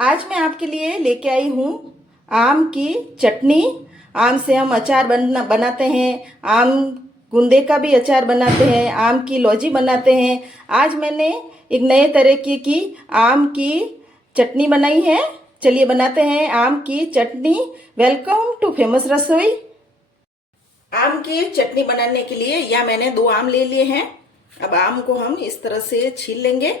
आज मैं आपके लिए लेके आई हूँ आम की चटनी। आम से हम अचार बनाते हैं। आम गूंदे का भी अचार बनाते हैं। आम की लौजी बनाते हैं। आज मैंने एक नए तरीके की आम की चटनी बनाई है। चलिए बनाते हैं आम की चटनी। वेलकम टू फेमस रसोई। आम की चटनी बनाने के लिए यह मैंने 2 आम ले लिए हैं। अब आम को हम इस तरह से छील लेंगे।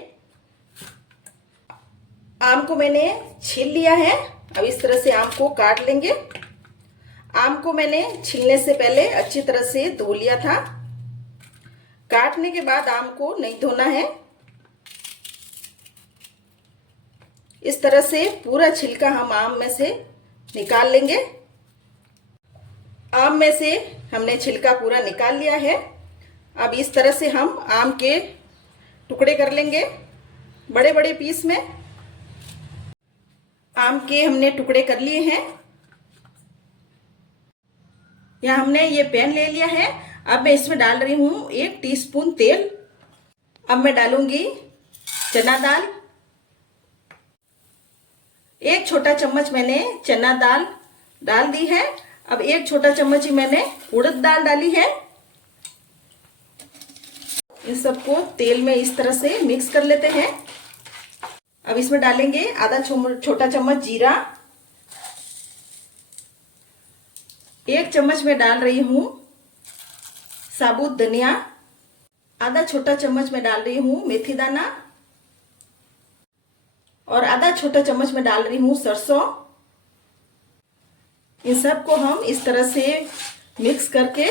आम को मैंने छील लिया है। अब इस तरह से आम को काट लेंगे। आम को मैंने छीलने से पहले अच्छी तरह से धो लिया था। काटने के बाद आम को नहीं धोना है। इस तरह से पूरा छिलका हम आम में से निकाल लेंगे। आम में से हमने छिलका पूरा निकाल लिया है। अब इस तरह से हम आम के टुकड़े कर लेंगे बड़े बड़े पीस में। आम के हमने टुकड़े कर लिए हैं। यहाँ हमने ये पैन ले लिया है। अब मैं इसमें डाल रही हूँ 1 टीस्पून तेल। अब मैं डालूंगी चना दाल। 1 छोटा चम्मच मैंने चना दाल डाल दी है। अब 1 छोटा चम्मच ही मैंने उड़द दाल डाली है। इन सबको तेल में इस तरह से मिक्स कर लेते हैं। अब इसमें डालेंगे आधा छोटा चम्मच जीरा। 1 चम्मच में डाल रही हूँ साबुत धनिया। आधा छोटा चम्मच में डाल रही हूँ मेथी दाना। और आधा छोटा चम्मच में डाल रही हूँ सरसों। इन सबको हम इस तरह से मिक्स करके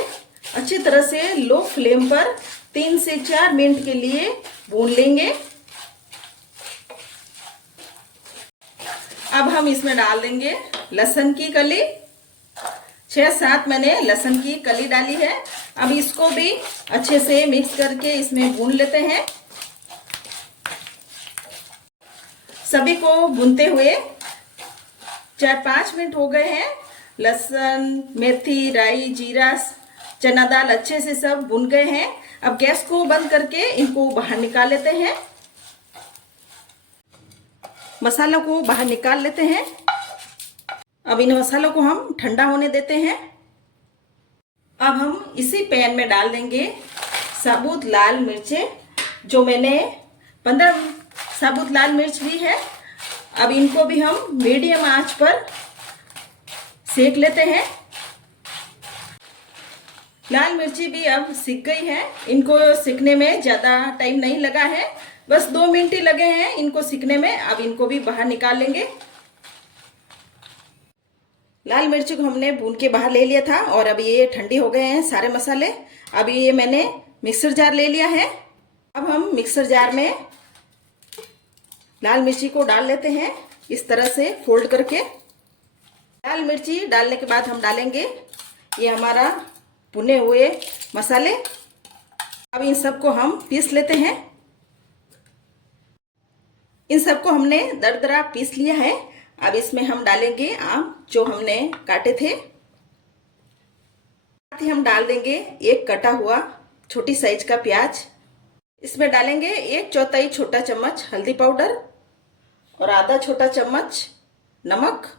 अच्छी तरह से लो फ्लेम पर 3 से 4 मिनट के लिए भून लेंगे। अब हम इसमें डाल देंगे लहसुन की कली। 6-7 मैंने लहसुन की कली डाली है। अब इसको भी अच्छे से मिक्स करके इसमें भून लेते हैं। सभी को भूनते हुए 4-5 मिनट हो गए हैं। लहसुन, मेथी, राई, जीरा, चना दाल अच्छे से सब भुन गए हैं। अब गैस को बंद करके इनको बाहर निकाल लेते हैं। मसालों को बाहर निकाल लेते हैं। अब इन मसालों को हम ठंडा होने देते हैं। अब हम इसी पैन में डाल देंगे साबुत लाल मिर्चें। जो मैंने 15 साबुत लाल मिर्च ली है। अब इनको भी हम मीडियम आंच पर सेक लेते हैं। लाल मिर्ची भी अब सिक गई है। इनको सिकने में ज़्यादा टाइम नहीं लगा है। बस 2 मिनट ही लगे हैं इनको सिकने में। अब इनको भी बाहर निकाल लेंगे। लाल मिर्ची को हमने भून के बाहर ले लिया था और अब ये ठंडी हो गए हैं सारे मसाले। अब ये मैंने मिक्सर जार ले लिया है। अब हम मिक्सर जार में लाल मिर्ची को डाल लेते हैं इस तरह से फोल्ड करके। लाल मिर्ची डालने के बाद हम डालेंगे ये हमारा भुने हुए मसाले। अब इन सबको हम पीस लेते हैं। इन सबको हमने दरदरा पीस लिया है। अब इसमें हम डालेंगे आम जो हमने काटे थे। साथ ही हम डाल देंगे 1 कटा हुआ छोटी साइज का प्याज। इसमें डालेंगे 1/4 छोटा चम्मच हल्दी पाउडर और आधा छोटा चम्मच नमक।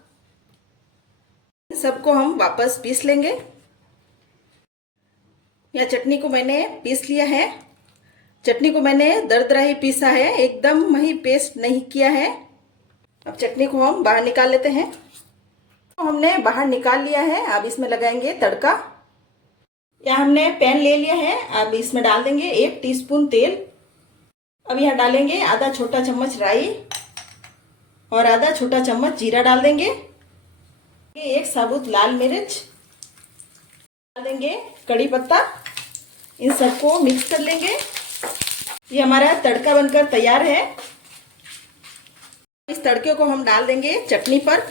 इन सबको हम वापस पीस लेंगे। यह चटनी को मैंने पीस लिया है। चटनी को मैंने दरदरा ही पीसा है, एकदम मही पेस्ट नहीं किया है। अब चटनी को हम बाहर निकाल लेते हैं। तो हमने बाहर निकाल लिया है। अब इसमें लगाएंगे तड़का। यहाँ हमने पैन ले लिया है। अब इसमें डाल देंगे 1 टीस्पून तेल। अब यहाँ डालेंगे आधा छोटा चम्मच राई और आधा छोटा चम्मच जीरा डाल देंगे। 1 साबुत लाल मिर्च डाल देंगे, कड़ी पत्ता। इन सबको मिक्स कर लेंगे। ये हमारा तड़का बनकर तैयार है। इस तड़के को हम डाल देंगे चटनी पर।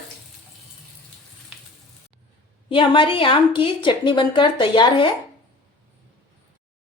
ये हमारी आम की चटनी बनकर तैयार है।